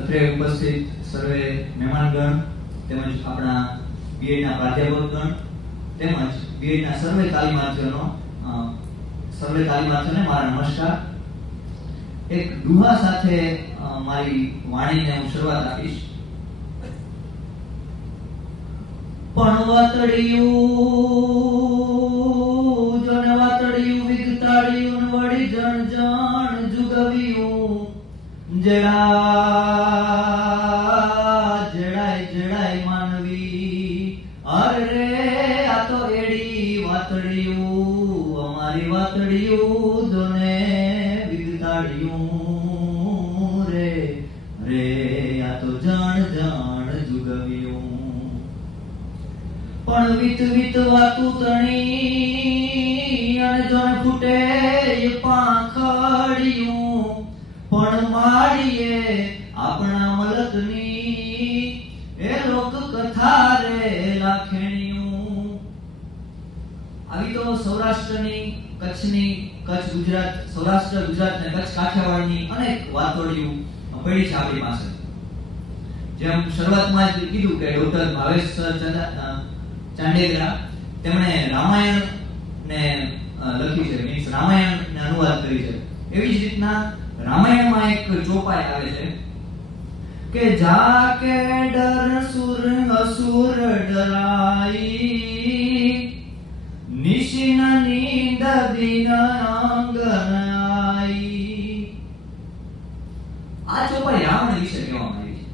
અત્રે ઉપસ્થિત સર્વે મહેમાનગણ તેમજ આપણા બીએડના પ્રાધ્યાપકગણ તેમજ બીએડના સર્વે તાલીમાર્થીઓને મારા નમસ્કાર. એક દુહા સાથે મારી વાણીને હું શરૂઆત આપીશ. પણ વાતડિયું જોને વાતડિયું વિગતાડિયું વળી જણ જણ જુગવ્યું જડાય માનવી. અરે આ તો એડી વાતડિયું અમારી વાતડિયું જોને વિગતાડિયું રે આ તો જણ જણ જુગવ્યું. પણ વિત વાતું તણી અને જણ ફૂટે પાંખડિયું પણ માડીએ આપણા મલકની એ લોક કથા રે લાખેણિયું. આવી તો સૌરાષ્ટ્રની કચ્છ ગુજરાત સૌરાષ્ટ્ર ગુજરાત અને કચ્છ કાઠિયાવાડની અનેક વાતોડિયું પડી છે આપણી પાસે. જેમ શરૂઆતમાં જ કીધું કે ડોક્ટર ભાવેશ ચાંડેગરા તેમણે રામાયણ ને લખી છે, મીન્સ રામાયણ ને અનુવાદ કરી છે. એવી જ રીતના રામાયણમાં એક ચોપાઈ આવે છે કે જાકે ડર સુર અસુર ડરાઈ નિશિન નીંદ દિન આંગનાઈ. આ ચોપાઈ રાવણ વિશે કહેવામાં આવી છે.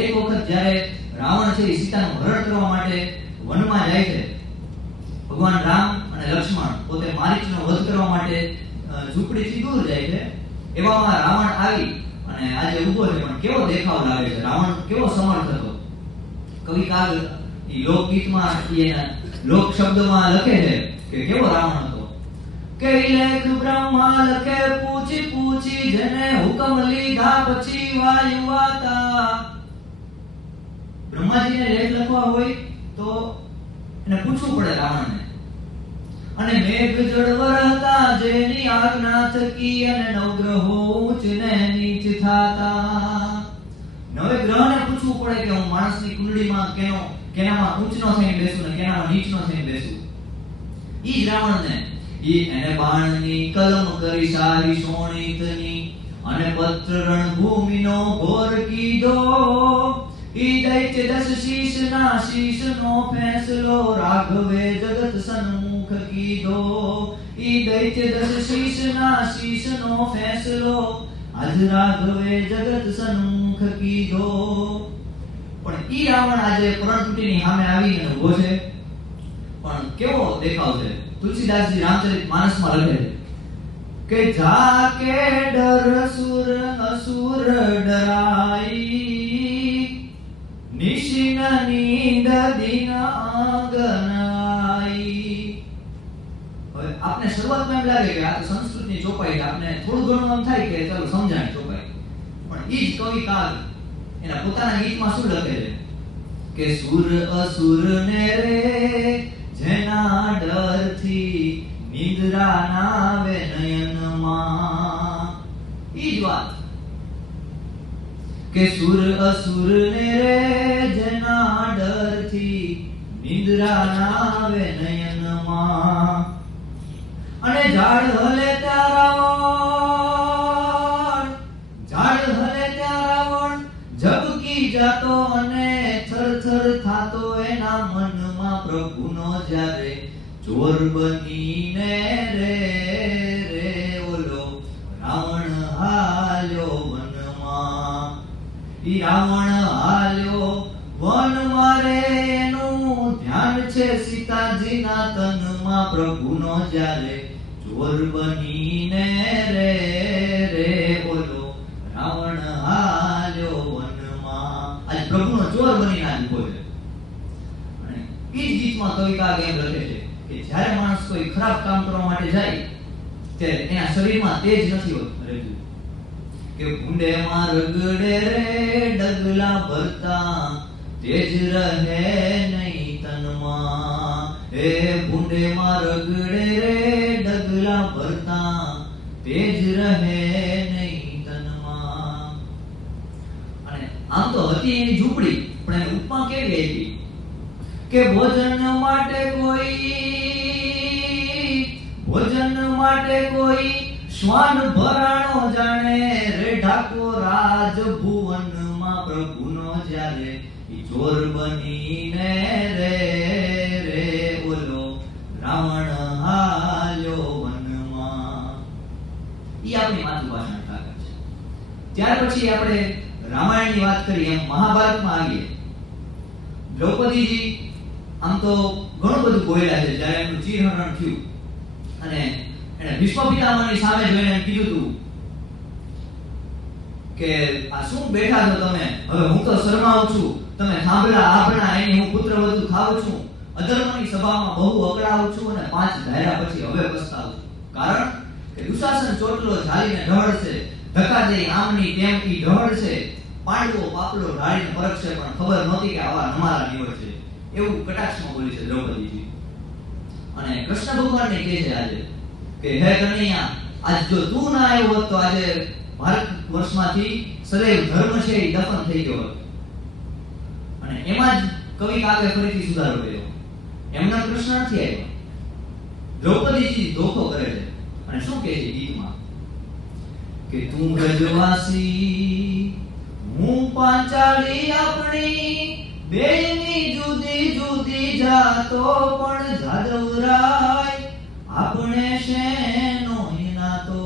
એક વખત જ્યારે રાવણ છે એ સીતાનું હરણ કરવા માટે વનમાં જાય છે, ભગવાન રામ અને લક્ષ્મણ પોતે મારીચનો વધ કરવા માટે ઝૂંપડીથી દૂર જાય છે. એવામાં રાવણ આવી અને આજે ઊભો છે, પણ કેવો દેખાવ લાગે છે, રાવણ કેવો સમર્થ હતો. કવિ કાગ ઈ લોકગીતમાં એના લોક શબ્દમાં લખે છે કે કેવો રાવણ હતો. કે લેખ બ્રહ્મા લખે પૂછી પૂછી જેને હુકમ લીધા પછી વાયુ આતા. બ્રહ્માજીને લેખ લખવા હોય તો એને પૂછવું પડે રાવણને. અને મેઘ જળ વરહતા જેની આજ્ઞા થકી અને નવગ્રહો ઊંચ ને નીચ થાતા. નવે ગ્રહને પૂછવું પડે કે હું માણસની કુંડળીમાં કેનામાં ઊંચનો થઈને બેસું ને કેનામાં નીચનો થઈને બેસું. ઈ જ રાવણને એને બાણની કલમ કરી સારી શોણિતની અને પત્ર રણભૂમિનો ઘોર કીધો. ઈ દૈત્ય દસ શીશના શીશનો ફેંસલો રાઘવે જગત સન્મુખ કીધો. ઈ દૈત્ય દસ શીશના શીશનો ફેંસલો આજ રાઘવે જગત સન્મુખ કીધો. પણ ઈ રાવણ આજે પરણતુટીની સામે આવીને ઉભો છે, પણ કેવો દેખાવ છે. તુલસીદાસજી રામચરિત માનસમાં લખે છે કે જાકે ડર સુર અસુર ડરાઈ નિશિન નીંદ દિન આંગનાઈ. હવે આપને શરૂઆતમાં એમ લાગે કે આ તો સંસ્કૃતની ચોપાઈ છે, આપને થોડું ઘણું એમ થાય કે ચાલો સમજાય ચોપાઈ. પણ ઈ જ કવિ કાગ એના પોતાના ગીતમાં શું લખે છે કે સુર અસુર ને રે જેના ડરથી નિદ્રા નાવે નયનમાં. ઈ જ વાત કે સુર અસુર ને રે જેના ડરથી નિદ્રા નાવે નયનમાં. અને ઝાડ હલે ત્યાં રાવણ ઝબકી જાતો અને થરથર થાતો એના મનમાં પ્રભુનો જ્યારે ચોર બનીને રે ઓલો રાવણ હાલ્યો વનમાં. ઈ રાવણ હાલ્યો વનમાં રે એનું ધ્યાન છે સીતાજીના તનમાં પ્રભુનો જ્યારે ચોર બનીને રે ઓલો રાવણ હાલ્યો વનમાં. આજ પ્રભુનો ચોર બનીને આજ ઉભો છે. અને ઈ જ ગીતમાં કવિ કાગ એમ લખે છે કે જ્યારે માણસ કોઈ ખરાબ કામ કરવા માટે જાય ત્યારે એના શરીરમાં તેજ નથી રહેતું. કે ભૂંડેમાં રગડે રે ડગલા ભરતા તેજ રહે નહીં તનમાં. એ ભૂંડેમાં રગડે રે ડગલા ભરતા તેજ રહે નહીં તનમાં. હતી એની ઝૂંપડી, પણ એને ઉપમા કેવી આવી કે ભોજન માટે કોઈ શ્વાન ભરાણો જાણે રે ઢાકો રાજ ભુવનમાં પ્રભુનો જ્યારે ચોર બનીને રે રે બોલો રાવણ હાલ્યો વનમાં. ઈ આપણી માતૃભાષાની તાકાત છે. ત્યાર પછી આપણે રામાયણની વાત કરીએ, એમ મહાભારતમાં આવીએ. દ્રૌપદીજી આમ તો ઘણું બધું બોલ્યા છે. જ્યારે એમનું ચીરહરણ થયું અને એને ભીષ્મ પિતામહની સામે જોઈને કીધું હતું કે આ શું બેઠા છો તમે, હવે હું તો શરમાઉં છું, તમે થાંભલા આભણા એની હું પુત્રવધુ થાઉં છું, અધર્મની સભામાં બહુ અકળાવું છું અને 5 ધાયરા પછી હવે પસ્તાવું છું. કારણ કે દુશાસન ચોટલો ઝાલીને ઢળશે, ધક્કા દઈ આમની તેમ ઈ ઢળશે, પાંડવો પાપલો ઢાળીને પરખશે, પણ ખબર નહોતી કે આવા નમારા નીવડશે. એવું કટાક્ષમાં બોલી છે દ્રૌપદીજી. અને કૃષ્ણ ભગવાનને કહે છે આજે કે હે કનૈયા, આજ જો તું ના આવ્યો હોત તો આજે ભારત વર્ષમાંથી સદૈવ ધર્મ છે એ દફન થઈ ગયો હોત. અને એમાં જ કવિ કાકે ફરીથી સુધારો કર્યો. એમના કૃષ્ણ નથી આવ્યો, દ્રૌપદીજી ધોખો કરે છે. અને શું કહે છે ગીતમાં કે તું બ્રજવાસી હું પાંચાળી, આપણી બેની જુદી જુદી જાતો, પણ જાદવરાય આપણે શેનો હિનાતો.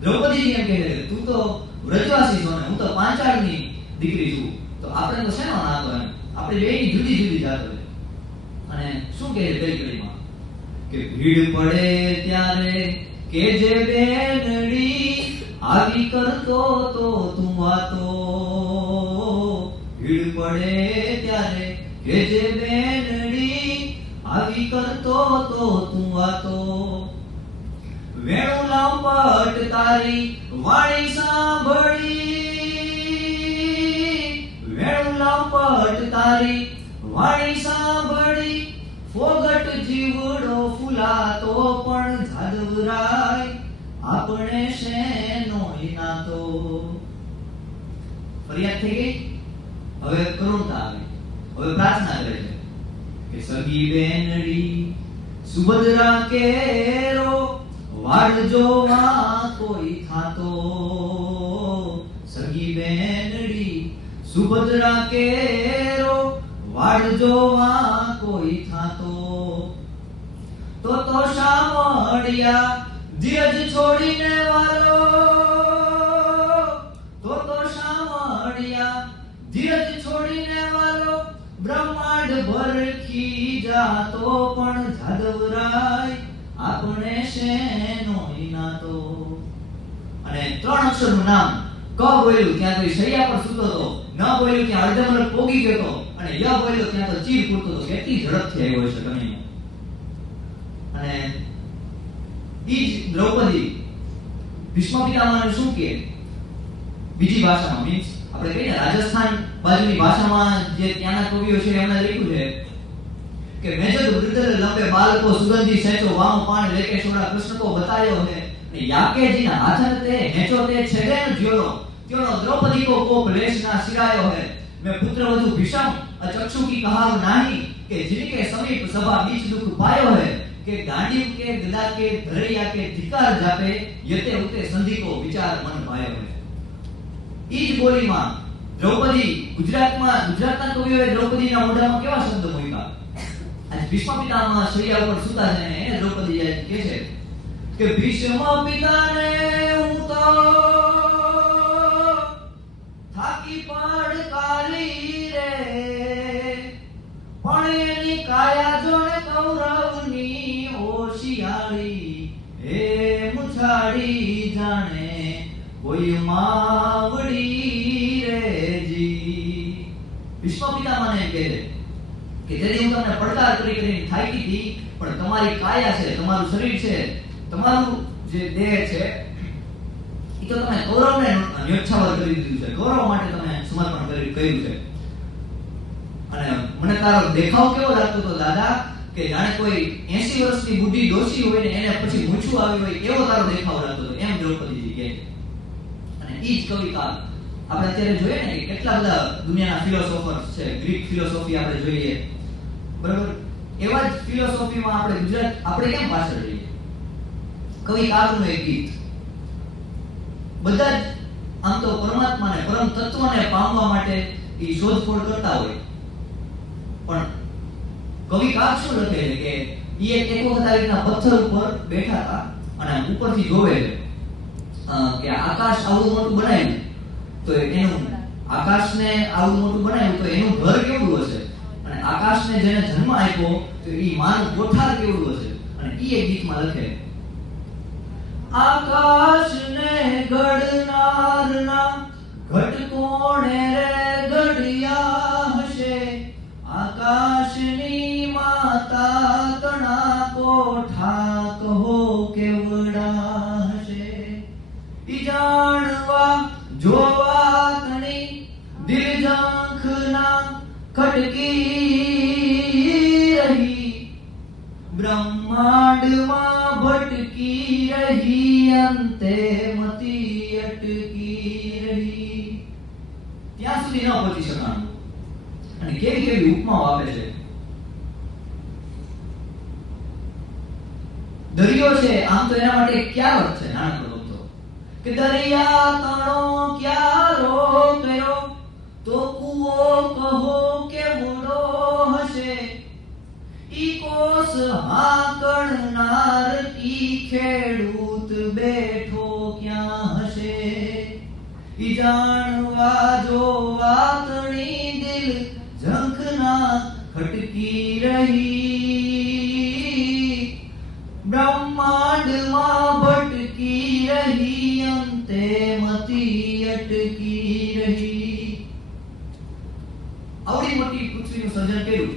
દ્રૌપદીજી એમ કહે છે તું તો વ્રજવાસી છો ને હું તો પાંચાળની દીકરી છું, તો આપણે તો શેનો નાતો, એમ આપણે બેની જુદી જુદી જાતો છે. અને શું કહે છે પેલી કડીમાં કે ભીડ પડે ત્યારે કે જે બેનડી આવી કરતો તો તું વાતો, ભીડ પડે ત્યારે કે જે બેનડી આવી કરતો તો તું વાતો, વેણુ લાંપટ તારી વાણી સાંભળી, વેણુ લાંપટ તારી વાણી સાંભળી, ફોગટ જીવડો ફૂલાતો, પણ જાદવરાય આપણે શેનો હિનાતો. ફરિયાદ થઈ ગઈ, હવે કરુણતા આવી, હવે પ્રાર્થના કરે છે કે સગી બેનડી સુભદ્રા કેરો, વાળજો માં કોઈ થાતો, સગી બેનડી સુભદ્રા કેરો, વાળજો માં કોઈ થાતો, તો શામળિયા ધીરજ છોડીને વાલો, તો શામળિયા ધીરજ છોડીને વાલો, બ્રહ્માંડ ભરખી જાતો, પણ જાદવરાય આપણે શેનો હિનાતો. અને 3 અક્ષરનું નામ ક બોલ્યું ત્યાં તો શૈયા પર સૂતો હતો, ન બોલ્યું ત્યાં અડધમર પોગી ગયો હતો, અને ય બોલ્યો ત્યાં તો ચીર પૂરતો હતો. કેટલી ઝડપથી આવ્યો છે તમે. અને ઈ જ દ્રૌપદી ભીષ્મ પિતામહને શું કહે બીજી ભાષામાં, મીન્સ આપણે કહીએ રાજસ્થાન બાજુની ભાષામાં જે ત્યાંના કવિઓ છે એમણે લખ્યું છે કે મેજદ વૃદ્ધ લંબે બાલકો સુગંધી સેચો, વામ પાન લેકે સોડા કૃષ્ણ કો બતાયો હે, ને યાકેજીના હાથન તે હેચો તે છેડે ન જ્યોનો, ત્યોનો દ્રૌપદી કો કોપ લેશ ના સિરાયો હે, मैं पुत्र वधु भीषम अचक्षु की कहाव नाही, के जिनके समीप सभा बीच दुख पायो है, के गांडीव के गदा के धरैया के धिकार जापे, यते उते संधि को विचार मन पायो है. ईज बोली में द्रौपदी गुजरातना कविओए द्रौपदीना मोढामां केवा शब्द मूक्या. आज भीष्म पितामह शैया पर सूता છે ને એને દ્રૌપદી કહે છે કે ભીષ્મ પિતાને હું તો થાકી પડ કાલી રે, પણ એની કાયા જોડે કૌરવની ઓશિયાળી, હે મુછાડી જાણે કોઈ માવડી રેજી. ભીષ્મ પિતામહને એમ કહે કે તેથી હું તમને પડકાર કરી કરીને થાકી હતી, પણ તમારી કાયા છે, તમારું શરીર છે, તમારું જે દેહ છે એ તો તમે ગૌરવને ન્યોછાવર કરી દીધું છે, ગૌરવ માટે તમે સમર્પણ કર્યું છે. અને મને તારો દેખાવ કેવો લાગતો હતો દાદા, કે જાણે કોઈ 80 વર્ષની બુઢી ડોશી હોય ને એને પછી મૂછું આવી હોય એવો તારો દેખાવ લાગતો હતો, એમ દ્રૌપદીજી કહે છે. અને ઈ જ કવિતા આપણે અત્યારે જોઈએ ને કે કેટલા બધા દુનિયાના ફિલોસોફર્સ છે, ગ્રીક ફિલોસોફી આપણે જોઈએ, બરાબર? એવા જ ફિલોસોફીમાં આપણે કેમ પાછળ રહીએ? કવિ કાગનું એક ગીત, બધા જ આમ તો પરમાત્માને, પરમ તત્વને પામવા માટે એ શોધખોળ કરતા હોય, પણ કવિ કાગ શું લખે છે કે એક વખત આવી રીતના પથ્થર ઉપર બેઠા હતા અને ઉપરથી જોવે કે આકાશ આવડું મોટું બનાવ્યું, તો એનું આકાશને આવડું મોટું બનાવ્યું તો એનું ઘર કેવડું હશે, અને આકાશને જેને જન્મ આપ્યો તો એ માનું કોઠાર કેવડું હશે. અને એ એક ગીતમાં લખે, આકાશને ઘડનારના ઘટ કોણે રે ઘડિયા હશે, આકાશની માતા તણા કોઠા કહો કેવડા હશે, ઈ જાણવા જોવા તણી દિલ ઝાંખના ખટકી રહી, બ્રહ્માંડમાં ભટકી રહી, અંતે મતી અટકી રહી. ત્યાં સુધી ન પહોંચી શકાનું. અને કેવી કેવી ઉપમાઓ આપે છે. દરિયો છે આમ તો એના માટે ક્યારો છે, નાનકડો તો કે દરિયા તણો ક્યારો કર્યો તો કૂવો કહો કેવડો હશે, ઈ કોસ હાંકણનાર ઈ ખેડૂત બેઠો ક્યાં હશે, ઈ જાણવા જોવા તણી દિલ ઝંખના ખટકી રહી, બ્રહ્માંડમાં ભટકી રહી, અંતે મતી અટકી રહી. આવડી મોટી પૃથ્વીનું સર્જન કર્યું,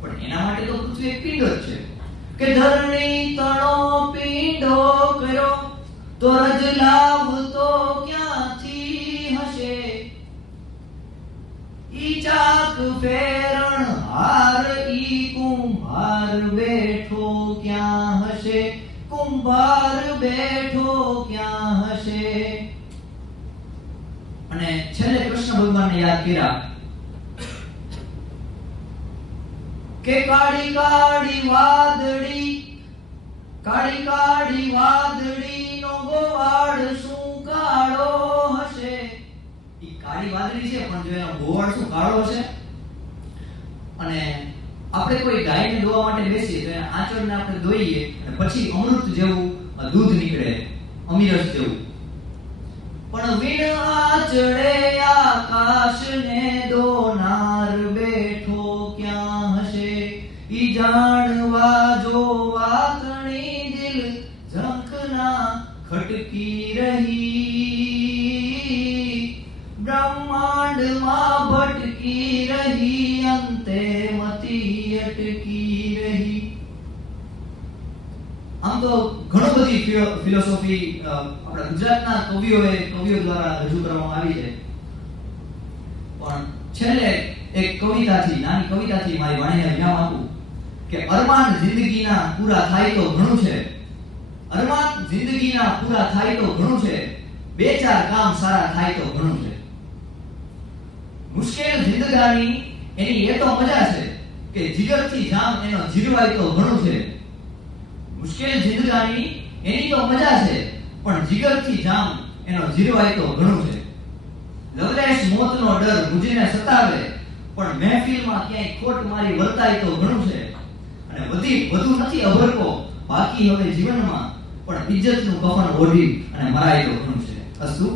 પણ એના માટે તો પૃથ્વી એક પિંડ જ છે કે ધરણી તણો પિંડો કર્યો તો રજ લાવતો ક્યાંથી હશે, ઈ ચાક ફેરણ હાર ઈ કુંભાર બેઠો ક્યાં હશે, કુંભાર બેઠો ક્યાં હશે. અને છેલ્લે કૃષ્ણ ભગવાનને યાદ કર્યા કે કાળી કાળી વાદળી નો ગોવાળ શું કાળો હશે, ઈ કાળી વાદળી છે પણ જો એનો ગોવાળ શું કાળો હશે. અને આપણે કોઈ ગાયને દોવા માટે બેસીએ તો એના આંચળને આપણે દોઈએ અને પછી અમૃત જેવું દૂધ નીકળે, અમીરસ જેવું. પણ વીણ આંચળે આકાશને દોનાર બેઠો ક્યાં હશે, ઈ જાણવા જોવા તણી દિલ ઝંખના ખટકી રહી, બ્રહ્માંડમાં ભટકી રહી, અંતે મતી અટકી રહી. આમ તો ઘણો બધી ફિલોસોફી આપણા ગુજરાતના કવિઓ દ્વારા રજૂ કરવામાં આવી છે, પણ છેલ્લે એક કવિતાથી, નાની કવિતાથી મારી વાણીને વિરામ આપું કે અરમાન જિંદગીના પૂરા થાય તો ઘણું છે, અરમાન જિંદગીના પૂરા થાય તો ઘણું છે, બે ચાર કામ સારા થાય તો ઘણું છે. મુશ્કેલ જિંદગાની એની એ તો મજા છે કે જીગરથી જામ એનો જીરવાય તો ઘણું છે. મુશ્કેલ જિંદગાની એની તો મજા છે પણ જીગરથી જામ એનો જીરવાય તો ઘણું છે. લવલેશ મોતનો ડર મુજને સતાવે પણ મહેફિલમાં ક્યાંય ખોટ મારી વર્તાય તો ઘણું છે. અને વધુ નથી અભરકો બાકી હવે જીવનમાં પણ ઇજ્જતનું કફન ઓઢી અને મરાય તો ઘણું છે. અસ્તુ.